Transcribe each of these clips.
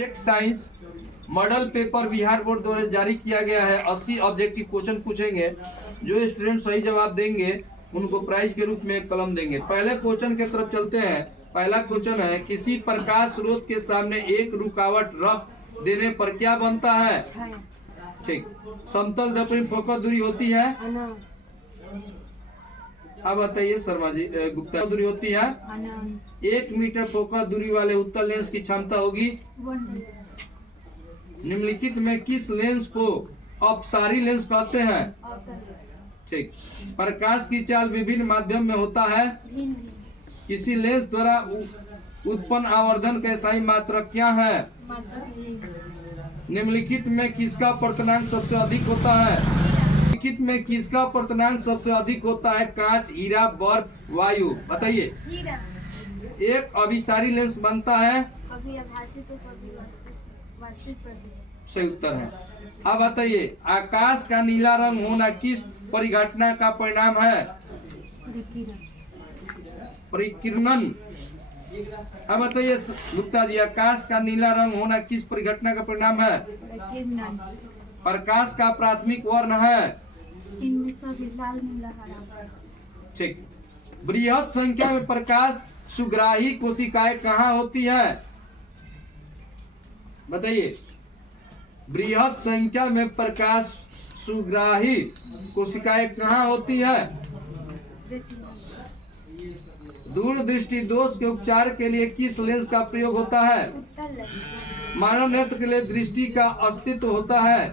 Subject science model paper Bihar board द्वारा जारी किया गया है। 80 ऑब्जेक्टिव क्वेश्चन पूछेंगे। जो स्टूडेंट सही जवाब देंगे उनको प्राइज के रूप में कलम देंगे। पहले क्वेश्चन की तरफ चलते हैं। पहला क्वेश्चन है, किसी प्रकाश स्रोत के सामने एक रुकावट रख देने पर क्या बनता है? ठीक। समतल दर्पण फोकस दूरी होती है। अब बताइए शर्मा जी, गुप्ता दूरी होती है 1 मीटर फोकस दूरी वाले उत्तल लेंस की क्षमता होगी। निम्नलिखित में किस लेंस को अपसारी लेंस कहते हैं? ठीक। प्रकाश की चाल विभिन्न माध्यम में होता है। किसी लेंस द्वारा उत्पन्न आवर्धन का सही मात्रक क्या है? निम्नलिखित में किसका अपवर्तनांक सबसे अधिक होता है? निम्नलिखित में किसका अपवर्तनांक सबसे अधिक होता है? कांच, हीरा, बर्फ, वायु। बताइए। एक अभिसारी लेंस बनता है। सही उत्तर है। अब बताइए, आकाश का नीला रंग होना किस परिघटना का परिणाम है? परिकिरणन। अब बताइए गुप्ता जी, आकाश का नीला रंग होना किस परिघटना का परिणाम है? प्रकाश का प्राथमिक वर्ण है। ठीक। बृहद संख्या में प्रकाश सुग्राही कोशिकाएं कहाँ होती है? बताइए। बृहद संख्या में प्रकाश सुग्राही कोशिकाएं कहाँ होती है? दूरदृष्टि दोष के उपचार के लिए किस लेंस का प्रयोग होता है? मानव नेत्र के लिए दृष्टि का अस्तित्व होता है।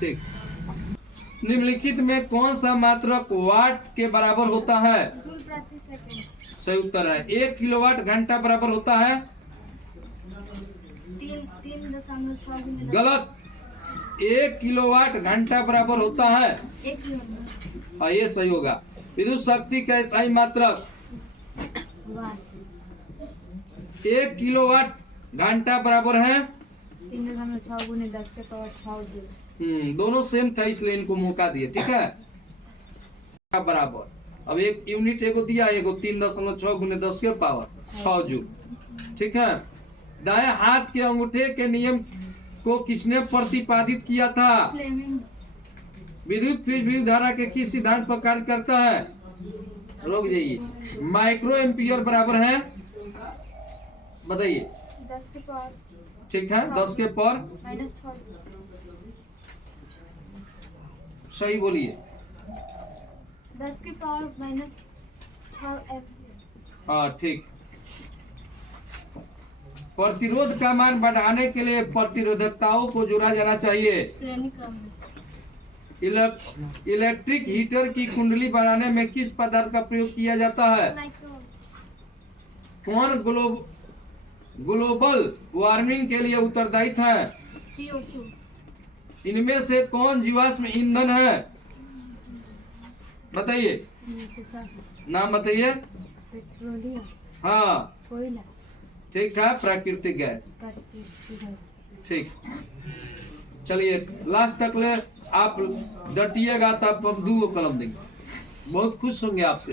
ठीक। निम्नलिखित में कौन सा मात्रक वाट के बराबर होता है? सही उत्तर है। 1 किलोवाट घंटा बराबर होता है। गलत। 1 किलोवाट घंटा बराबर होता है। हाँ, ये सही होगा। विद्युत शक्ति का सही मात्रक 1 किलोवाट घंटा बराबर है 3.6 × 10 के पावर 6 जूल। दोनों सेम था इसलिए इनको मौका दिए। ठीक है, बराबर। अब एक यूनिट एगो दिया, एगो 3.6 × 10 के पावर 6 जूल। ठीक है। दाएं हाथ के अंगूठे के नियम को किसने प्रतिपादित किया था? विद्युत फील्ड विद्युत धारा के किस सिद्धांत पर कार्य करता है? रुक जाइए। माइक्रो एम्पियर बराबर है, बताइए। 10 के पावर। ठीक है, 10 के पावर -6। सही बोलिए। 10 के पावर -6 F। हाँ, ठीक। प्रतिरोध का मान बढ़ाने के लिए प्रतिरोधकताओं को जोड़ा जाना चाहिए। श्रेणी क्रम में। इलेक्ट्रिक हीटर की कुंडली बनाने में किस पदार्थ का प्रयोग किया जाता है? कौन ग्लोबल वार्मिंग के लिए उत्तरदायी है? CO2। इनमें से कौन जीवाश्म ईंधन है? बताइए, नाम बताइए। पेट्रोलियम। हाँ, कोयला। ठीक है। प्राकृतिक गैस। ठीक। चलिए, लास्ट तक ले आप डटिएगा तब हम 2 कलम देंगे। बहुत खुश होंगे आपसे।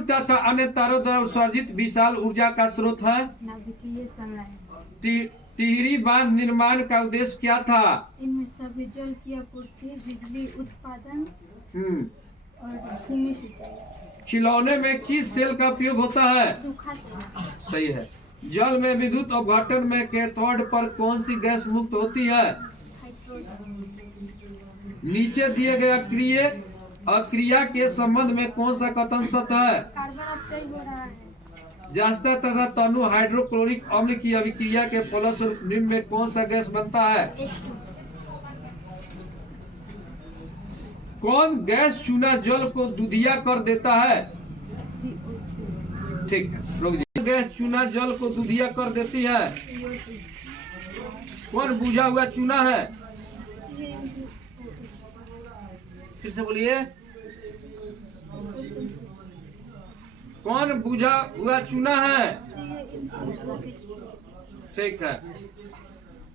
तथा अन्य तारों द्वारा उत्सर्जित विशाल ऊर्जा का स्रोत है। नाभिकीय संलयन। टिहरी बांध निर्माण का उद्देश्य क्या था? इनमें सभी जल की आपूर्ति, बिजली उत्पादन और भूमि सिंचाई। खिलौने में किस सेल का उपयोग होता है? सूखा। सही है। जल में विद्युत अपघटन में कैथोड पर कौन सी गैस मुक्त होती है? नीचे दिए गए अक्रिया के संबंध में कौन सा कथन सत्य है? कार्बन अपचय हो रहा है। जास्ता तथा तनु हाइड्रोक्लोरिक अम्ल की अभिक्रिया के फलस्वरूप निम्न में कौन सा गैस बनता है? कौन गैस चूना जल को दूधिया कर देता है? ठीक है, रुक जाइए। गैस चूना जल को दूधिया कर देती है। कौन बुझा हुआ चूना है? फिर से बोलिए। कौन बुझा हुआ चूना है? ठीक है।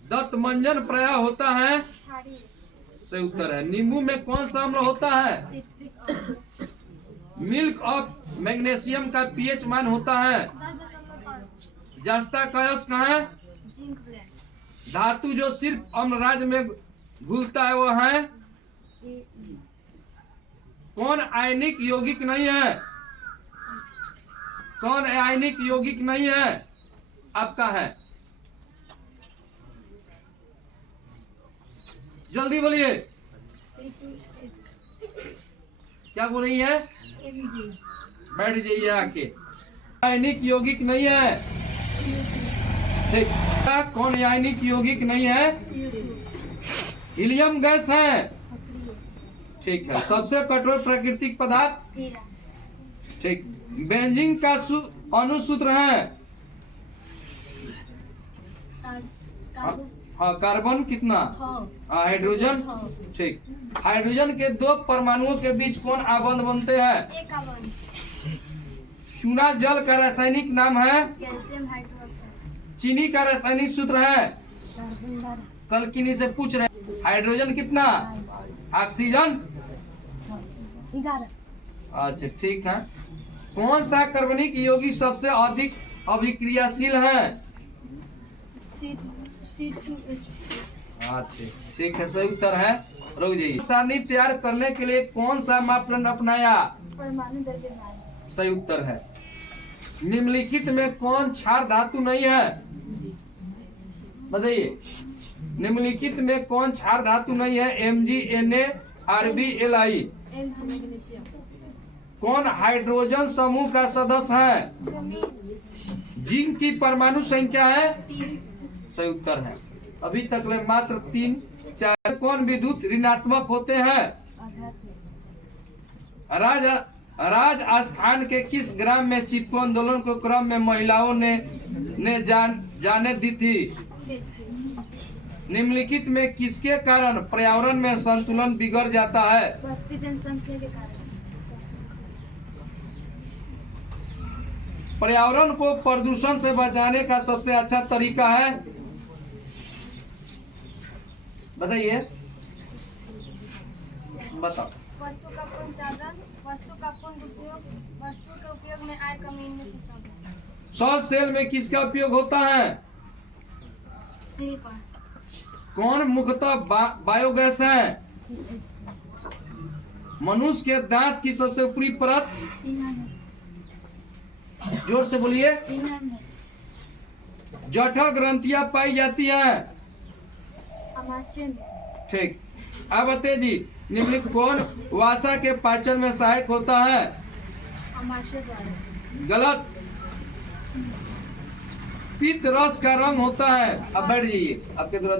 दंत मंजन प्रायः होता है। सही उत्तर है। नींबू में कौन सा अम्ल होता है? मिल्क ऑफ मैग्नीशियम का पीएच मान होता है। जस्ता का यश कहाँ है? जिंक प्लस धातु जो सिर्फ अम्लराज में घुलता है वो है? कौन आयनिक यौगिक नहीं है? कौन आयनिक यौगिक नहीं है? आपका है, जल्दी बोलिए। क्या बोल रही है? बैठ जाइए आके। आयनिक यौगिक नहीं है, ठीक। कौन आयनिक यौगिक नहीं है? हीलियम गैस है, ठीक है। सबसे कठोर प्राकृतिक पदार्थ? ठीक। बेंजीन का अणुसूत्र है? हाँ, कार्बन कितना? हाइड्रोजन, ठीक। हाइड्रोजन के दो परमाणुओं के बीच कौन आबंध बनते हैं? चूना जल का रासायनिक नाम है? Calcium hydroxide. चीनी का रासायनिक सूत्र है? कल किन्हीं से पूछ रहे। हाइड्रोजन कितना? ऑक्सीजन 11। अच्छा, ठीक है। कौन सा कार्बनिक यौगिक सबसे अधिक अभिक्रियाशील है? अच्छा, ठीक है, सही उत्तर है। रुक जाइए। सारणी तैयार करने के लिए कौन सा मापदंड अपनाया? परमाणु द्रव्यमान। सही उत्तर है। निम्नलिखित में कौन क्षार धातु नहीं है? बताइए, निम्नलिखित में कौन क्षार धातु नहीं है? Mg, Na, Rb, Li। कौन हाइड्रोजन समूह का सदस्य है? जिंक की परमाणु संख्या है? सही उत्तर है। अभी तक ले मात्र 3-4। कौन विद्युत ऋणात्मक होते हैं? राजस्थान के किस ग्राम में चिपको आंदोलन के क्रम में महिलाओं ने जाने दी थी? निम्नलिखित में किसके कारण पर्यावरण में संतुलन बिगड़ जाता है? बढ़ती जनसंख्या के कारण। पर्यावरण को प्रदूषण से बचाने का सबसे अच्छा तरीका है? बताइए, बताओ। वस्तु का पुनर्चक्रण, वस्तु का पुनर्उपयोग, वस्तु के उपयोग में आय कमी, इनमें से सब। सौर सेल में किसका उपयोग होता है? सिलिकॉन। कौन मुख्यतः बायोगैस है? मनुष्य के दांत की सबसे ऊपरी परत? जोर से बोलिए। जठर ग्रंथियां पाई जाती हैं? ठीक। अब बताइए जी, निम्नलिखित कौन वसा के पाचन में सहायक होता है? गलत। पित्त रस का रंग होता है? अब बैठ जाइए, आपके द्वारा।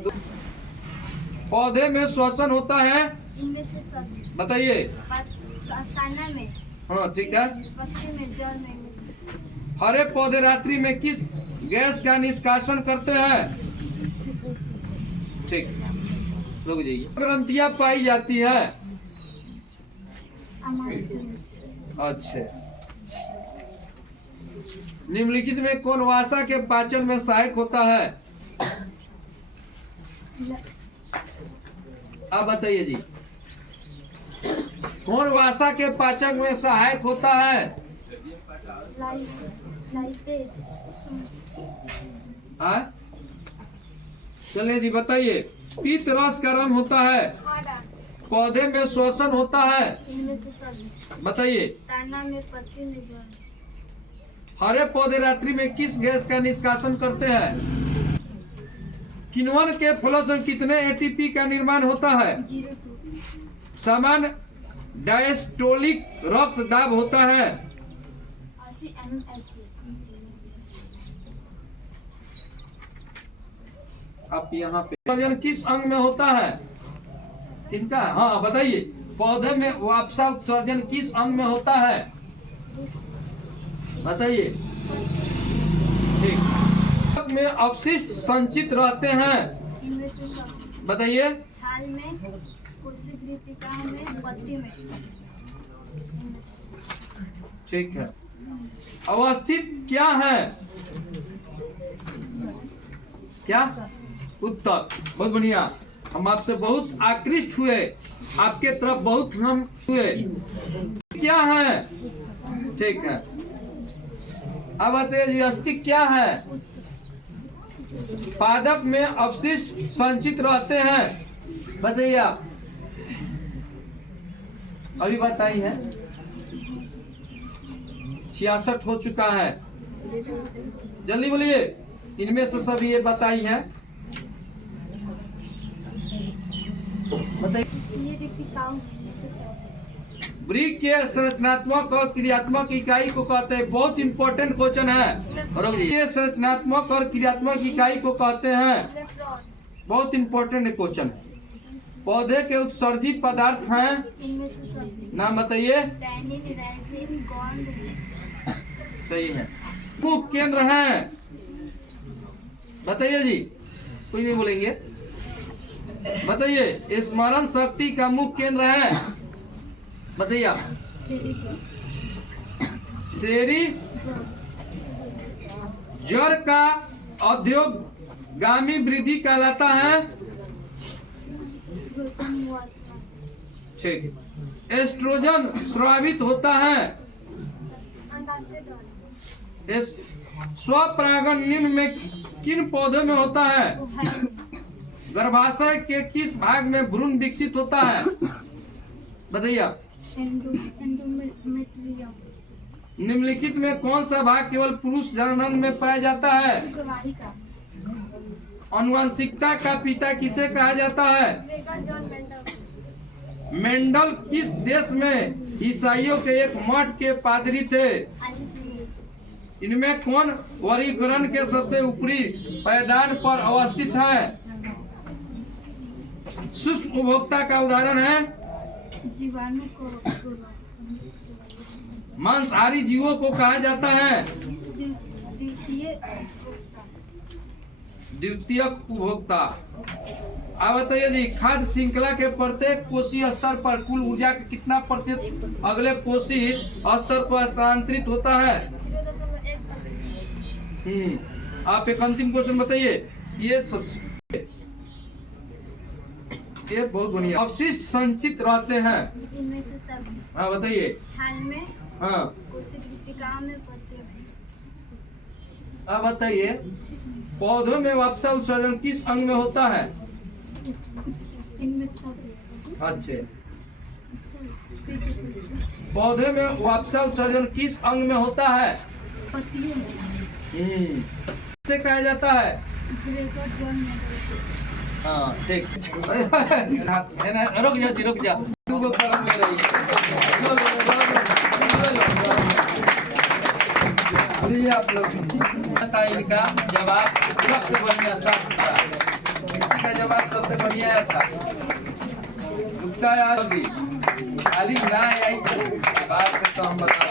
पौधे में श्वसन होता है? इनमें से सब। बताइए। तना में। हाँ, ठीक है। पत्ती में, जड़ में। हरे पौधे रात्रि में किस गैस का निष्कासन करते हैं? ठीक, रुक जाइए। ग्रंथियां पाई जाती है? अच्छा। निम्नलिखित में कौन वसा के पाचन में सहायक होता है? आप बताइए जी, कौन वसा के पाचन में सहायक होता है? चलिए जी, बताइए। पित्त रस का रंग होता है? पौधे में श्वसन होता है? इनमें से सब। बताइए। तना में, पत्ती में, जड़। हरे पौधे रात्रि में किस गैस का निष्कासन करते हैं? किण्वन के फलों से कितने एटीपी का निर्माण होता है? 0.2। सामान्य डायस्टोलिक रक्त दाब होता है? 80 mmHg। आप यहाँ पे उत्सर्जन किस अंग में होता है? इनका, हाँ बताइए। पौधे में वापसा उत्सर्जन किस अंग में होता है? बताइए। ठीक। में अपशिष्ट संचित रहते हैं? इनमें से सब। बताइए। छाल में, कोशिका में, पत्ती में। ठीक है। अवस्थित क्या है? क्या? उत्तर। बहुत बढ़िया। हम आपसे बहुत आकृष्ट हुए, आपके तरफ बहुत हम हुए। क्या है? ठीक है। अब बताइए जी, अस्तित्व क्या है? पादप में अवशिष्ट संचित रहते हैं? बताइए आप, अभी बताई है। 66 हो चुका है, जल्दी बोलिए। इनमें से सब ये बताई है, बताइए। वृक्क के संरचनात्मक और क्रियात्मक इकाई को कहते हैं, बहुत इंपॉर्टेंट क्वेश्चन है। ये संरचनात्मक और क्रियात्मक इकाई को कहते हैं, बहुत इंपॉर्टेंट क्वेश्चन है। पौधे के उत्सर्जी पदार्थ हैं, नाम बताइए। सही है। मुख्य केंद्र हैं, बताइए जी, कुछ नहीं बोलेंगे, बताइए। स्मरण शक्ति का मुख्य केंद्र है, बताइए आप। सेरी जड़ का अध्योगामी वृद्धि कहलाता है। ठीक। एस्ट्रोजन स्रावित होता है। स्वपरागण निम्न में किन पौधों में होता है? गर्भाशय के किस भाग में भ्रूण विकसित होता है? बताइए आप। निम्नलिखित में कौन सा भाग केवल पुरुष जननांग में पाया जाता है? आनुवंशिकता का पिता किसे कहा जाता है? मेंडल किस देश में ईसाइयों के एक मठ के पादरी थे? इनमें कौन वर्गीकरण के सबसे ऊपरी पायदान पर अवस्थित है? सूक्ष्म उपभोक्ता का उदाहरण है? जीवाणु को मांसाहारी जीवों को कहा जाता है द्वितीयक उपभोक्ता। अब बताइए जी, खाद्य श्रृंखला के प्रत्येक कोशीय स्तर पर कुल ऊर्जा का कितना प्रतिशत अगले कोशीय स्तर पर स्थानांतरित होता है? आप एक अंतिम क्वेश्चन बताइए। ये बहुत बढ़िया। अवशिष्ट संचित रहते हैं, इनमें से सब। हाँ बताइए। छाल में, हाँ। कोशिका में, पत्ते में। अब बताइए, पौधों में वापसा उत्सर्जन किस अंग में होता है? इनमें सब। अच्छे। पौधे में वापसा उत्सर्जन किस अंग में होता है? पत्तियों में। किसे कहा जाता है? हाँ ठीक। रुक जा तू को कलम ले रही है। आप लोग इनका जवाब सबसे बढ़िया साफ था, इसका जवाब सबसे बढ़िया था। रुकता है खाली ना आई तो बात से तो हम बता